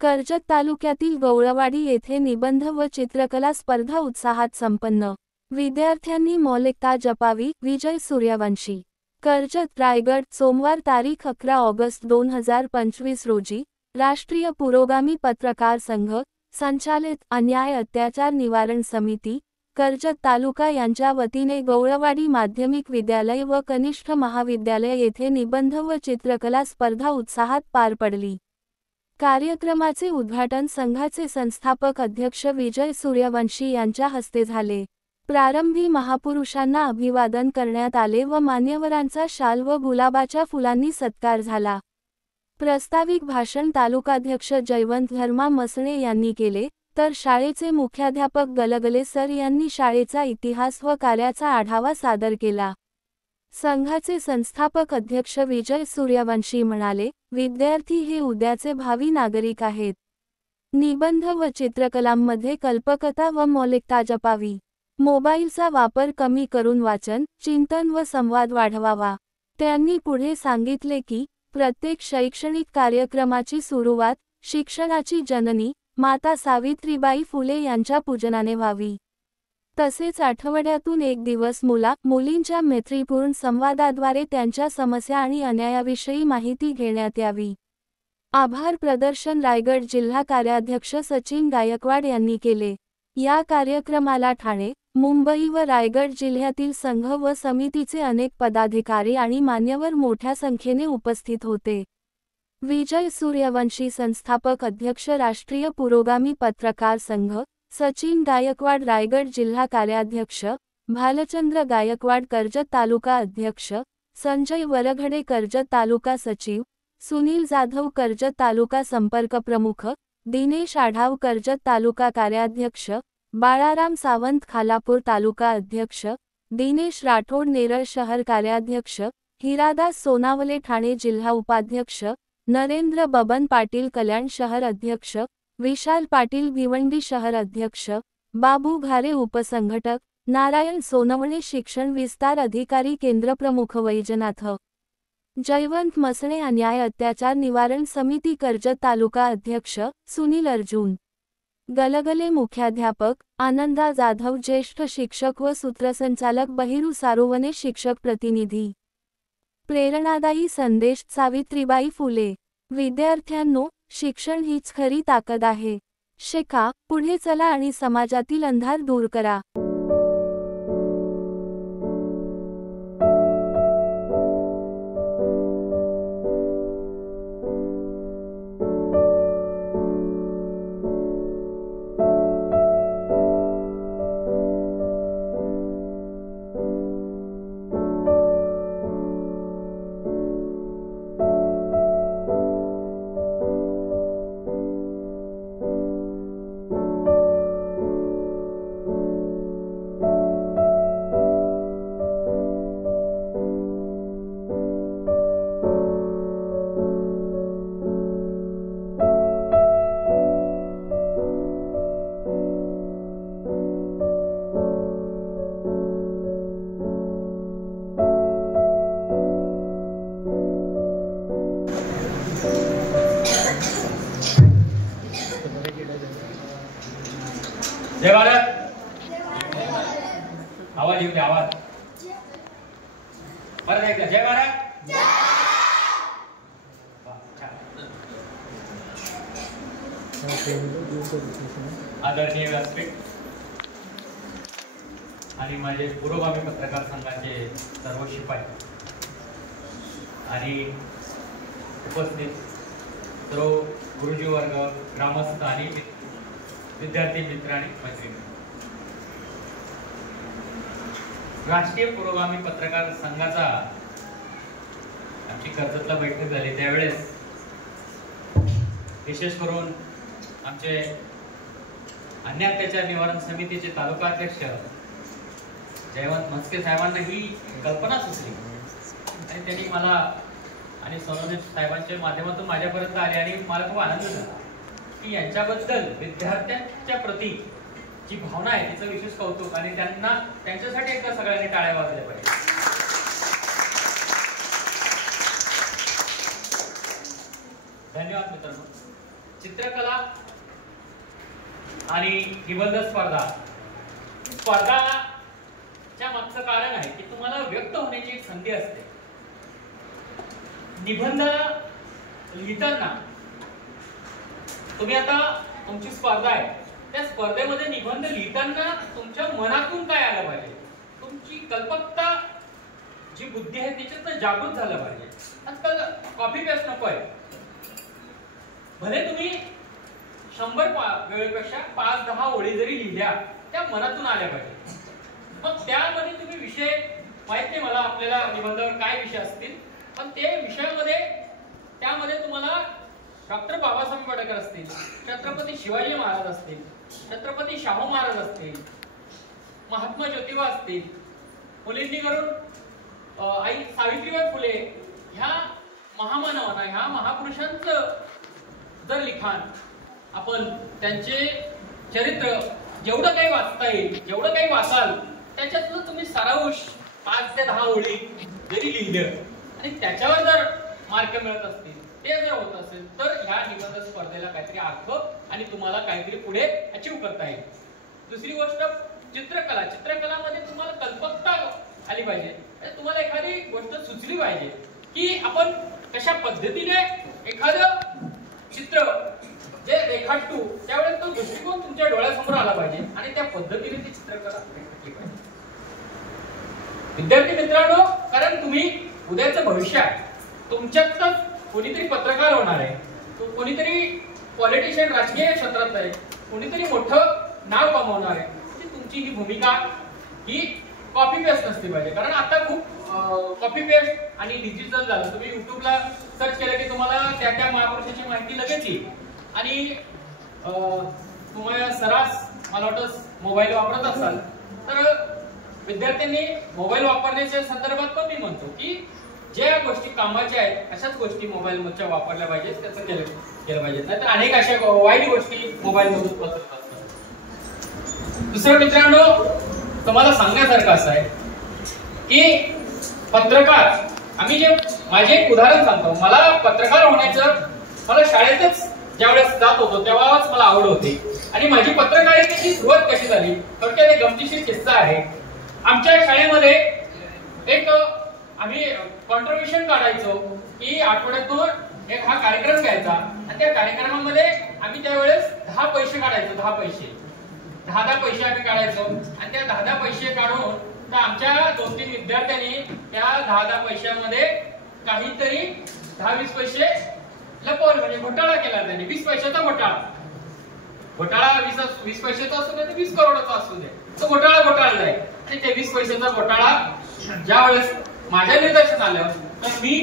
कर्जत तालुक्यातील गवळवाडी येथे निबंध व चित्रकला स्पर्धा उत्साहात संपन्न। विद्यार्थ्यांनी मौलिकता जपावी। विजय सूर्यवंशी, कर्जत रायगड। सोमवार तारीख 11 ऑगस्ट 2025 रोजी राष्ट्रीय पुरोगामी पत्रकार संघ संचालित अन्याय अत्याचार निवारण समिती कर्जत तालुका यांच्या वतीने गवळवाडी माध्यमिक विद्यालय व कनिष्ठ महाविद्यालय येथे निबंध व चित्रकला स्पर्धा उत्साहात पार पडली। कार्यक्रमाचे उद्घाटन संघाचे संस्थापक अध्यक्ष विजय सूर्यवंशी यांच्या हस्ते झाले। प्रारंभी महापुरुषांना अभिवादन करण्यात आले व मान्यवरांचा शाल व गुलाबाच्या फुलांनी सत्कार झाला। प्रास्ताविक भाषण तालुकाध्यक्ष जयवंत धर्मा मसणे यांनी केले, तर शाळेचे मुख्याध्यापक गलगले सर यांनी शाळेचा इतिहास व कार्याचा आढावा सादर केला। संघाचे संस्थापक अध्यक्ष विजय सूर्यवंशी म्हणाले, विद्यार्थी हे उद्याचे भावी नागरिक आहेत। निबंध व चित्रकलांमध्ये कल्पकता व मौलिकता जपावी। मोबाईलचा वापर कमी करून वाचन, चिंतन व संवाद वाढवावा। त्यांनी पुढे सांगितले की प्रत्येक शैक्षणिक कार्यक्रमाची सुरुवात शिक्षणाची जननी माता सावित्रीबाई फुले यांच्या पूजनाने व्हावी। तसेच आठवड्यातून एक दिवस मुलींच्या मैत्रीपूर्ण संवादाद्वारे त्यांच्या समस्या आणि अन्यायाविषयी माहिती घेण्यात यावी। आभार प्रदर्शन रायगड जिल्हा कार्याध्यक्ष सचिन गायकवाड यांनी केले। या कार्यक्रमाला ठाणे, मुंबई व रायगड जिल्ह्यातील संघ व समितीचे अनेक पदाधिकारी आणि मान्यवर मोठ्या संख्येने उपस्थित होते। विजय सूर्यवंशी संस्थापक अध्यक्ष राष्ट्रीय पुरोगामी पत्रकार संघ सचिन गायकवाड रायगड जिल्हा कार्याध्यक्ष भालचंद्र गायकवाड कर्जत तालुका अध्यक्ष संजय वरघडे कर्जत तालुका सचिव सुनील जाधव कर्जत तालुका संपर्क प्रमुख दिनेश आढाव कर्जत तालुका कार्याध्यक्ष बाळाराम सावंत खालापूर तालुका अध्यक्ष दिनेश राठोड नेरळ शहर कार्याध्यक्ष हिरादास सोनावले ठाणे जिल्हा उपाध्यक्ष नरेंद्र बबन पाटील कल्याण शहर अध्यक्ष विशाल पाटील भिवंडी शहर अध्यक्ष बाबू घारे उपसंघटक नारायण सोनवणे शिक्षण विस्तार अधिकारी केंद्र प्रमुख वैजनाथ जयवंत मसणे अन्याय अत्याचार निवारण समिती कर्जत तालुका अध्यक्ष सुनील अर्जुन गलगले मुख्याध्यापक आनंदा जाधव ज्येष्ठ शिक्षक व सूत्रसंचालक बहिरू सारुवने शिक्षक प्रतिनिधी। प्रेरणादायी संदेश सावित्रीबाई फुले। विद्यार्थ्यांनो, शिक्षण हीच खरी ताकद आहे। शिका, पुढे चला आणि समाजातील अंधार दूर करा। जय भारत। आवाज येऊ दे, आवाज परत एकदा जय भारत। आदरणीय व्यासपीठ आणि माझे पुरोगामी पत्रकार संघाचे सर्व शिपाई आणि उपस्थित सर्व गुरुजी वर्ग ग्रामस्थ आणि विद्यार्थी मित्र आणि मैत्रिणी, राष्ट्रीय पुरोगामी पत्रकार संघाचा आमची कर्जतला बैठक झाली त्यावेळेस विशेष करून आमचे अन्याय अत्याचार निवारण समितीचे तालुका अध्यक्ष जयवंत मस्के साहेबांना ही कल्पना सुचली आणि त्यांनी मला आणि सोनवणे साहेबांच्या माध्यमातून माझ्यापर्यंत आले आणि मला खूप आनंद झाला की यांच्याबद्दल विद्यार्थ्यांच्या प्रती जी भावना आहे तिचं विशेष कौतुक आणि त्यांना त्यांच्यासाठी एकदा सगळ्यांनी टाळ्या वाजल्या पाहिजे। धन्यवाद मित्रांनो। चित्रकला आणि निबंध स्पर्धाच्या मागचं कारण आहे की तुम्हाला व्यक्त होण्याची एक संधी असते. निबंध लिहिताना तुम्ही आता तुमची स्पर्धा आहे, त्या स्पर्धेमध्ये निबंध लिहिताना तुमच्या मनातून काय आलं पाहिजे, तुमची कल्पकता जी बुद्धी आहे त्याच्यात जागृत झालं पाहिजे. आजकाल कॉपी पेस्ट नको आहे. भले तुम्ही 100 वेळेपेक्षा 5-10 ओळी जरी लिहिल्या त्या मनातून आल्या पाहिजे. मग त्यामध्ये तुम्ही विषय माहित नाही मला आपल्याला निबंधावर काय विषय असतील, पण ते विषयामध्ये त्यामध्ये तुम्हाला डॉक्टर बाबासाहेब आंबेडकर असतील, छत्रपती शिवाजी महाराज असतील, छत्रपती शाहू महाराज असतील, महात्मा ज्योतिबा असतील, मुलींनी करून आई सावित्रीबाई फुले, ह्या महामानवांना, ह्या महापुरुषांचं जर लिखाण आपण त्यांचे चरित्र जेवढं काही वाचता येईल, जेवढं काही वाचाल त्याच्यातलं तुम्ही सारांश 5 ते 10 ओळी जरी लिहिलं आणि त्याच्यावर जर मार्क मिळत असतील, ते जर होत असेल तर ह्या निबंध स्पर्धेला काहीतरी अर्थ आणि तुम्हाला काहीतरी पुढे अचीव करता येईल. दुसरी गोष्ट चित्रकला. चित्रकलामध्ये तुम्हाला कल्पकता आली पाहिजे. तुम्हाला एखादी गोष्ट सुचली पाहिजे की आपण कशा पद्धतीने एखादं चित्र जे रेखाटू, त्यावेळेस तो दृष्टिकोन तुमच्या डोळ्यासमोर आला पाहिजे आणि त्या पद्धतीने ती चित्रकला रेखाटली पाहिजे. विद्यार्थी मित्रांनो, कारण तुम्ही उद्याचं भविष्य आहे. तुमच्यातच कोणीतरी पत्रकार होणार आहे, कोणीतरी पॉलिटिशियन राजकीय क्षेत्रात आहे, कोणीतरी मोठं नाव कमावणार आहे. तुमची ही भूमिका ही कॉपी पेस्ट नसली पाहिजे. कारण आता खूप कॉपी पेस्ट आणि डिजिटल झालं. तुम्ही युट्यूबला सर्च केलं की तुम्हाला त्या त्या महापुरुषाची माहिती लगेच येईल. आणि तुम्हाला सरास मला वाटतं मोबाईल वापरत असाल तर विद्यार्थ्यांनी मोबाईल वापरण्याच्या संदर्भात पण मी म्हणतो की ज्या गोष्टी कामाच्या आहेत अशाच गोष्टी मोबाईलच्या वापरल्या पाहिजेत, त्याचं केलं पाहिजे. नाहीतर अनेक अशा वाईट गोष्टी मोबाईल मधून पसरत असतात. दुसरं मित्रांनो, तुम्हाला सांगण्यासारखं असं आहे की पत्रकार, आम्ही जे माझे एक उदाहरण सांगतो. मला पत्रकार होण्याचं, मला शाळेतच ज्यावेळेस जात होतो तेव्हाच मला आवड होती. आणि माझी पत्रकारितेची सुरुवात कशी झाली, थोडक्यात एक गमतीशीर किस्सा आहे. आमच्या शाळेमध्ये एक आम्ही कॉन्ट्रीब्युशन काढायचो की आठवड्यातून एक हा कार्यक्रम घ्यायचा आणि त्या कार्यक्रमामध्ये आम्ही त्यावेळेस 10 पैसे काढायचो. 10 पैसे 10 पैसे आम्ही काढायचो आणि त्या 10 पैसे काढून तर आमच्या 2-3 विद्यार्थ्यांनी त्या 10 पैशामध्ये काहीतरी 10-20 पैसे लपवले, म्हणजे घोटाळा केला त्यांनी. 20 पैशाचा घोटाळा 20 पैशाचा असू दे, 20 करोडाचा असू दे, तो घोटाळा जाईल. आणि त्या 20 पैशाचा घोटाळा ज्या वेळेस माझ्या निदर्शन आलं तर मी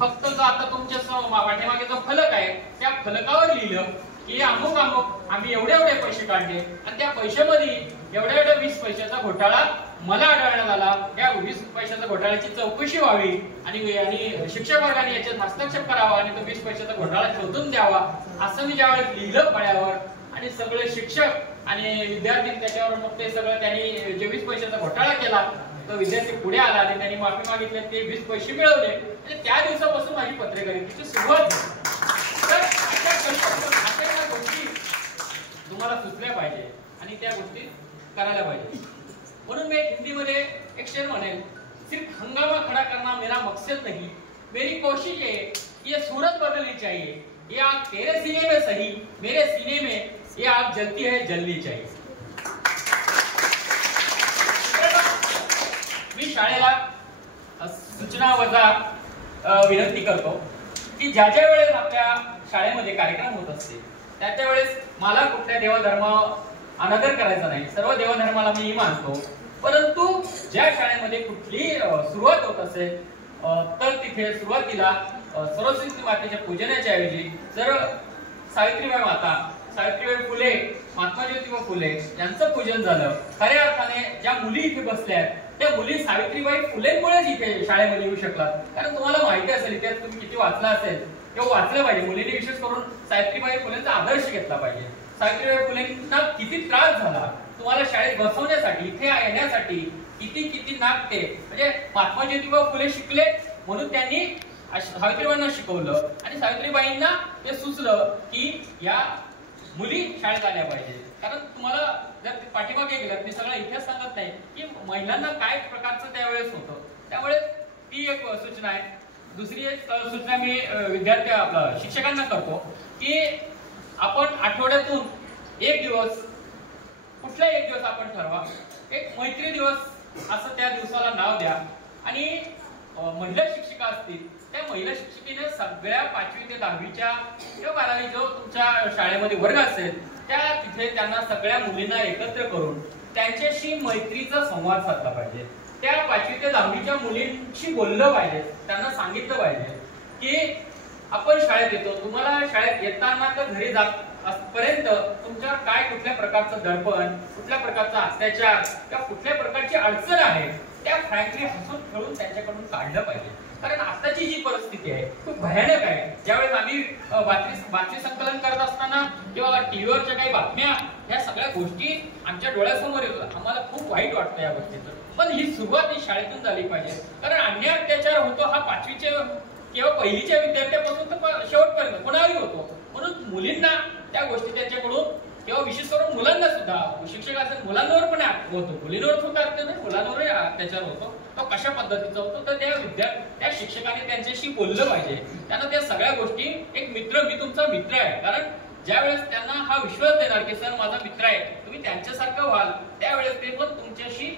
फक्त जो आता तुमच्या पाठीमागे जो फलक आहे त्या फलकावर लिहिलं की अमुक आम्ही एवढे पैसे काढले आणि त्या पैशामध्ये एवढ्या 20 पैशाचा घोटाळा मला आढळण्यात आला. या 20 पैशाच्या घोटाळ्याची चौकशी व्हावी आणि शिक्षक वर्गाने याच्यात हस्तक्षेप करावा आणि तो 20 पैशाचा घोटाळा शोधून द्यावा, असं मी ज्यावेळेस लिहिलं फळ्यावर आणि सगळे शिक्षक आणि विद्यार्थी त्याच्यावर मग ते सगळं त्यांनी जे 20 पैशाचा घोटाळा केला तो विद्यार्थी पुढे आला आणि त्यांनी माफी मागितली, ते 20 पैसे मिळवले. आणि त्या दिवसापासून माझी पत्रकारितेची सुरुवात झाली. तर अशा गोष्टी तुम्हाला सुचल्या पाहिजे आणि त्या गोष्टी करायला पाहिजे. म्हणून मी हिंदीमध्ये एक शेर म्हणेल, सिर्फ हंगामा खड़ा करना मेरा मकसद नहीं, मेरी कोशिश है ये सूरत बदलनी चाहिए. ये आग तेरे सीने में सही, मेरे सीने में ये आग जलती है, जलनी चाहिए. मी शाळेला सूचना वजा विनंती करतो की ज्या ज्या वेळेस आपल्या शाळेमध्ये कार्यक्रम होत असते त्या वेळेस मला कुठल्या देवधर्म अनादर करायचा नाही. सर्व देवधर्माला मी मानतो. परंतु ज्या शाळेमध्ये कुठली सुरुवात होत असेल तर तिथे सुरुवातीला सरस्वती मातेच्या पूजनाच्या ऐवजी जर सावित्रीबाई फुले, महात्मा ज्योतिबा फुले यांचं पूजन झालं, खऱ्या अर्थाने ज्या मुली इथे बसल्या आहेत त्या मुली सावित्रीबाई फुलेंमुळेच इथे शाळेमध्ये येऊ शकतात. कारण तुम्हाला माहिती असेल, इतिहास तुम्ही किती वाचला असेल किंवा वाचलं पाहिजे. मुलींनी विशेष करून सावित्रीबाई फुलेंचा आदर्श घेतला पाहिजे. सावित्रीबाई फुलेंना किती त्रास झाला तुम्हाला शाळेत बसवण्यासाठी, इथे येण्यासाठी, किती नागते. म्हणजे महात्मा ज्योतिबा फुले शिकले म्हणून त्यांनी सावित्रीबाईंना शिकवलं आणि सावित्रीबाईंना ते सुचलं की या मुली शाळेत आल्या पाहिजे. कारण तुम्हाला जर पाठीमागे गेलात, मी सगळा इतिहास सांगत नाही की महिलांना काय प्रकारचं त्यावेळेस होतं. त्यामुळे ती एक सूचना आहे. दुसरी एक सूचना मी शिक्षकांना करतो की आपण आठवड्यातून एक दिवस, कुठला एक दिवस आपण ठरवा, एक मैत्री दिवस असं त्या दिवसाला नाव द्या. आणि महिला शिक्षिका असतील त्या महिला शिक्षिकेने सगळ्या 5वी ते 10वीच्या किंवा 12वी जो तुमच्या शाळेमध्ये वर्ग असेल त्या तिथे त्यांना सगळ्या मुलींना एकत्र करून त्यांच्याशी मैत्रीचा संवाद साधला पाहिजे. त्या 5वी ते 10वीच्या मुलींशी बोललं पाहिजे, त्यांना सांगितलं पाहिजे की आपण शाळेत येतो, तुम्हाला शाळेत येताना तर घरी जात पर्यंत तुमच्यावर काय कुठल्या प्रकारचं दडपण, कुठल्या प्रकारचा अत्याचार किंवा कुठल्या प्रकारची अडचण आहे त्या फ्रँकली हसून खेळून त्यांच्याकडून काढलं पाहिजे. कारण आताची जी परिस्थिती आहे खूप भयानक आहे. ज्यावेळेस आम्ही बातमी संकलन करत असताना किंवा टीव्हीवरच्या काही बातम्या या सगळ्या गोष्टी आमच्या डोळ्यासमोर येतात, आम्हाला खूप वाईट वाटतं या गोष्टीचं. पण ही सुरुवात ही शाळेतून झाली पाहिजे. कारण अन्याय अत्याचार होतो हा 5वीच्या किंवा पहिलीच्या विद्यार्थ्यापासून तर शेवटपर्यंत कोणाही होतो. म्हणून मुलींना त्या गोष्टी त्यांच्याकडून किंवा विशेष करून मुलांना सुद्धा, शिक्षक असेल मुलांवर पण होतो, मुलींवर सुद्धा नाही, मुलांवरही अत्याचार होतो. तो कशा पद्धतीचा होतो तर त्या शिक्षकाने त्यांच्याशी बोललं पाहिजे. त्यांना त्या सगळ्या गोष्टी एक मित्र, मी तुमचा मित्र आहे, कारण ज्यावेळेस त्यांना हा विश्वास देणार की सर माझा मित्र आहे, तुम्ही त्यांच्यासारखं व्हाल, त्यावेळेस ते पण तुमच्याशी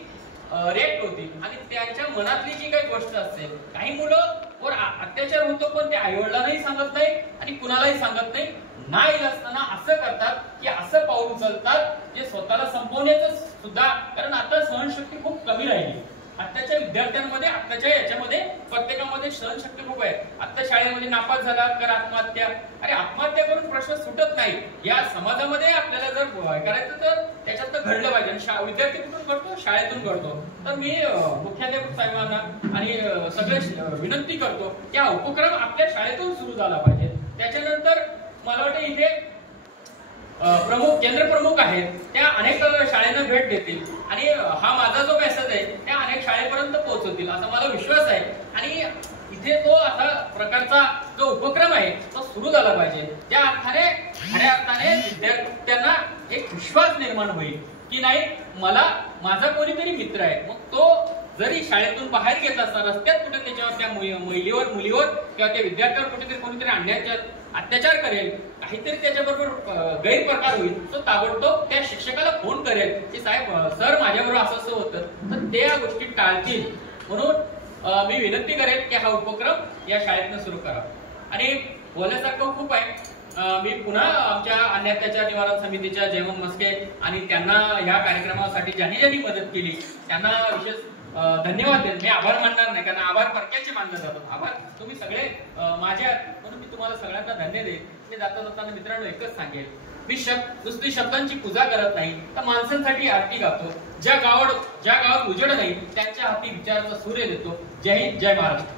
रिएक्ट होतील. आणि त्यांच्या मनातली जी काही गोष्ट असेल, काही मुलं वर अत्याचार होतो पण ते आईवडिलांनाही सांगत नाही आणि कुणालाही सांगत नाही. नाही असताना असं करतात की असं पाऊल उचलतात जे स्वतःला संपवण्याचं सुद्धा. कारण आता सहनशक्ती खूप कमी राहिली आताच्या विद्यार्थ्यांमध्ये, आताच्या याच्यामध्ये प्रत्येकामध्ये सहनशक्ती खूप आहे. आता शाळेमध्ये नापास झाला कर आत्महत्या. अरे आत्महत्या करून प्रश्न सुटत नाही. या समाजामध्ये आपल्याला जर करायचं तर त्याच्यात तर घडलं पाहिजे. आणि विद्यार्थी कुठून करतो? शाळेतून करतो. तर मी मुख्याध्यापक साहेबांना आणि सगळे विनंती करतो की हा उपक्रम आपल्या शाळेतून सुरू झाला पाहिजे. त्याच्यानंतर मला वाटतं इथे केंद्र प्रमुख आहेत त्या अनेक शाळेंना भेट देतील आणि हा माझा जो मेसेज आहे त्या अनेक शाळेपर्यंत पोहोचवतील असा मला विश्वास आहे. आणि इथे तो असा प्रकारचा जो उपक्रम आहे तो सुरू झाला पाहिजे. त्या अर्थाने खऱ्या अर्थाने विद्यार्थ्यांना एक विश्वास निर्माण होईल की नाही मला माझा कोणीतरी मित्र आहे. मग तो जरी शाळेतून बाहेर घेत असता रस्त्यात कुठे त्याच्यावर त्या मुलीवर किंवा त्या विद्यार्थ्यावर कुठेतरी कोणीतरी अत्याचार करेल, काहीतरी त्याच्याबरोबर गैरप्रकार होईल, तो ताबडतोब त्या शिक्षकाला फोन करेल की साहेब सर माझ्याबरोबर असं होतं, तर त्या गोष्टी टाळतील. म्हणून मी विनंती करेन की हा उपक्रम या शाळेतनं सुरू करा. आणि बोलण्यासारखं खूप आहे. मी पुन्हा आमच्या अन्याय अत्याचार निवारण समितीच्या जयवंत मस्के आणि त्यांना ह्या कार्यक्रमासाठी ज्यांनी मदत केली त्यांना विशेष धन्यवाद देत. मी आभार मानणार नाही, कारण आभार परक्याचे मानलं जातो. आभार तुम्ही सगळे माझ्या, म्हणून मी तुम्हाला सगळ्यांना धन्य देईन. मी जाताना मित्रांनो एकच सांगेल, मी नुसती शब्दांची पूजा करत नाही तर माणसांसाठी आरती गातो. ज्या गावात उजेड नाही त्यांच्या हाती विचाराचा सूर्य देतो. जय हिंद, जय महाराष्ट्र.